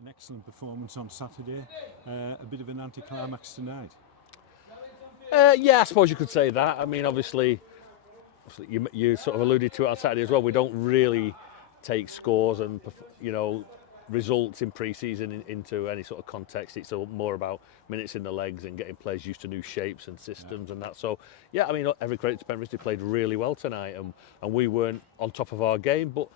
An excellent performance on Saturday, a bit of an anticlimax tonight. Yeah, I suppose you could say that. I mean, obviously you sort of alluded to it on Saturday as well. We don't really take scores and results in pre-season into any sort of context. It's more about minutes in the legs and getting players used to new shapes and systems and that. So yeah, I mean, every credit to Penrith, they played really well tonight, and we weren't on top of our game, but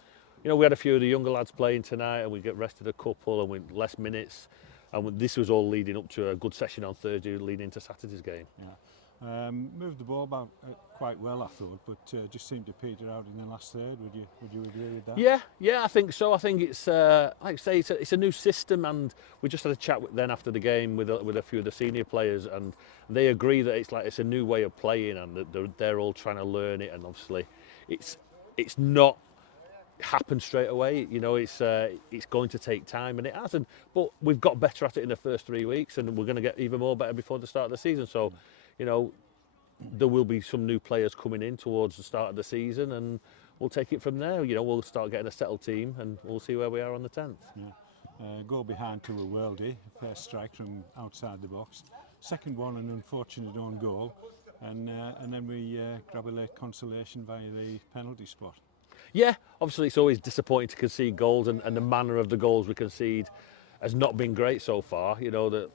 we had a few of the younger lads playing tonight, and we get rested a couple and with less minutes, and this was all leading up to a good session on Thursday, leading into Saturday's game. Yeah. Moved the ball about quite well, I thought, but just seemed to peter out in the last third. Would you agree with that? Yeah, I think so. I think it's like I say, it's a new system, and we just had a chat then after the game with a few of the senior players, and they agree that it's a new way of playing, and that they're all trying to learn it, and obviously it's not happen straight away. It's going to take time, and it hasn't, but we've got better at it in the first 3 weeks, and we're going to get even more better before the start of the season. So there will be some new players coming in towards the start of the season, and we'll take it from there. We'll start getting a settled team, and we'll see where we are on the 10th. Goal behind to a worldie, first strike from outside the box, second one an unfortunate own goal, and then we grab a late consolation via the penalty spot. Yeah, obviously it's always disappointing to concede goals, and the manner of the goals we concede has not been great so far. That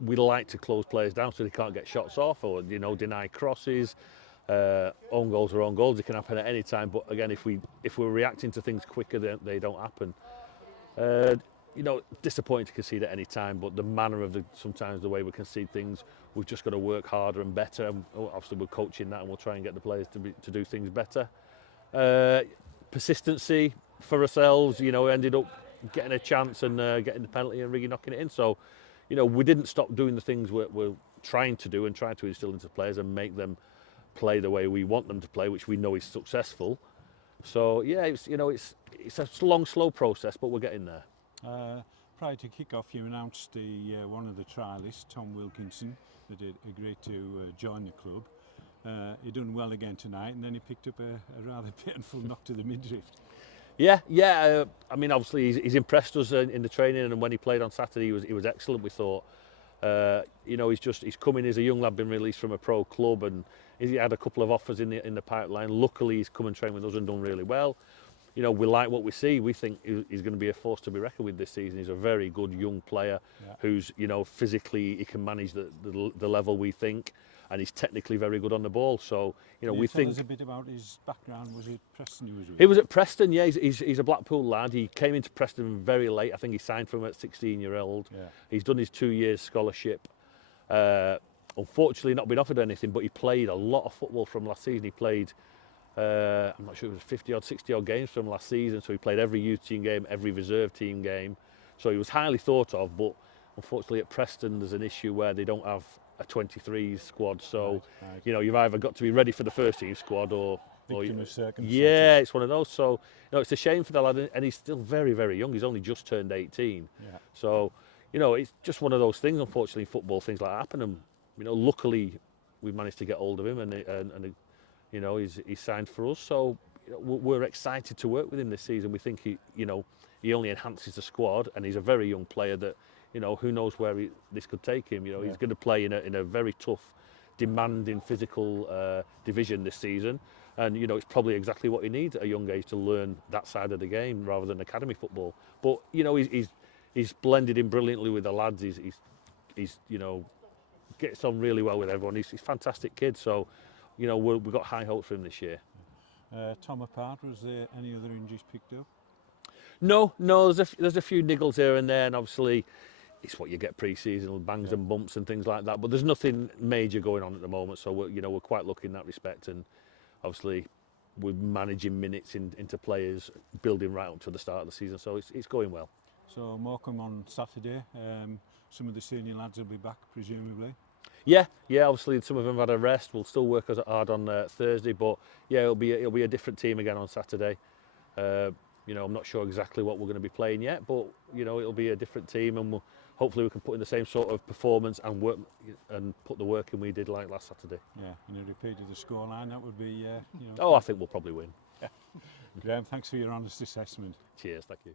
we like to close players down so they can't get shots off, or deny crosses. Own goals are own goals; it can happen at any time. But again, if we're reacting to things quicker, they don't happen. Disappointing to concede at any time, but the manner of sometimes the way we concede things, we've just got to work harder and better. And obviously, we're coaching that, and we'll try and get the players to do things better. Persistency for ourselves, ended up getting a chance and getting the penalty and really knocking it in. So, we didn't stop doing the things we're trying to do and trying to instill into players and make them play the way we want them to play, which we know is successful. So yeah, it's a long, slow process, but we're getting there. Prior to kick-off, you announced one of the trialists, Tom Wilkinson, that had agreed to join the club. He done well again tonight, and then he picked up a rather painful knock to the midriff. Yeah. I mean, obviously he's impressed us in the training, and when he played on Saturday, he was excellent. We thought, he's coming as a young lad, been released from a pro club, and he had a couple of offers in the pipeline. Luckily, he's come and trained with us and done really well. We like what we see. We think he's going to be a force to be reckoned with this season. He's a very good young player who's, physically he can manage the level we think, and he's technically very good on the ball. So, we think. Tell us a bit about his background. Was it Preston he was with? He was at Preston, yeah. He's a Blackpool lad. He came into Preston very late. I think he signed for him at 16-year-old. Yeah. He's done his 2 years scholarship. Unfortunately, not been offered anything, but he played a lot of football from last season. He played, I'm not sure, it was 50-odd, 60-odd games from last season. So he played every youth team game, every reserve team game. So he was highly thought of, but unfortunately at Preston there's an issue where they don't have a 23s squad. So, right. You've either got to be ready for the first team squad or victim of circumstances. Yeah, it's one of those. So, it's a shame for the lad, and he's still very, very young. He's only just turned 18. Yeah. So, it's just one of those things. Unfortunately, in football, things like that happen. And luckily, we've managed to get hold of him, and he's signed for us. So, we're excited to work with him this season. We think he only enhances the squad, and he's a very young player that, who knows where this could take him. He's going to play in a very tough, demanding physical division this season. And, it's probably exactly what he needs at a young age to learn that side of the game rather than academy football. But, he's blended in brilliantly with the lads. He's gets on really well with everyone. He's a fantastic kid. So, we've got high hopes for him this year. Tom apart, was there any other injuries picked up? No, there's a few niggles here and there, and obviously it's what you get pre-season, bangs and bumps and things like that. But there's nothing major going on at the moment, so we're quite lucky in that respect. And obviously we're managing minutes into players, building right up to the start of the season, so it's going well. So Morecambe on Saturday. Some of the senior lads will be back, presumably. Yeah. Obviously, some of them have had a rest. We'll still work as hard on Thursday, but yeah, it'll be a different team again on Saturday. I'm not sure exactly what we're going to be playing yet, but it'll be a different team, and hopefully we can put in the same sort of performance and work and put the work in we did like last Saturday. Yeah, and a repeat of the scoreline, that would be. Oh, I think we'll probably win. Graham, thanks for your honest assessment. Cheers, thank you.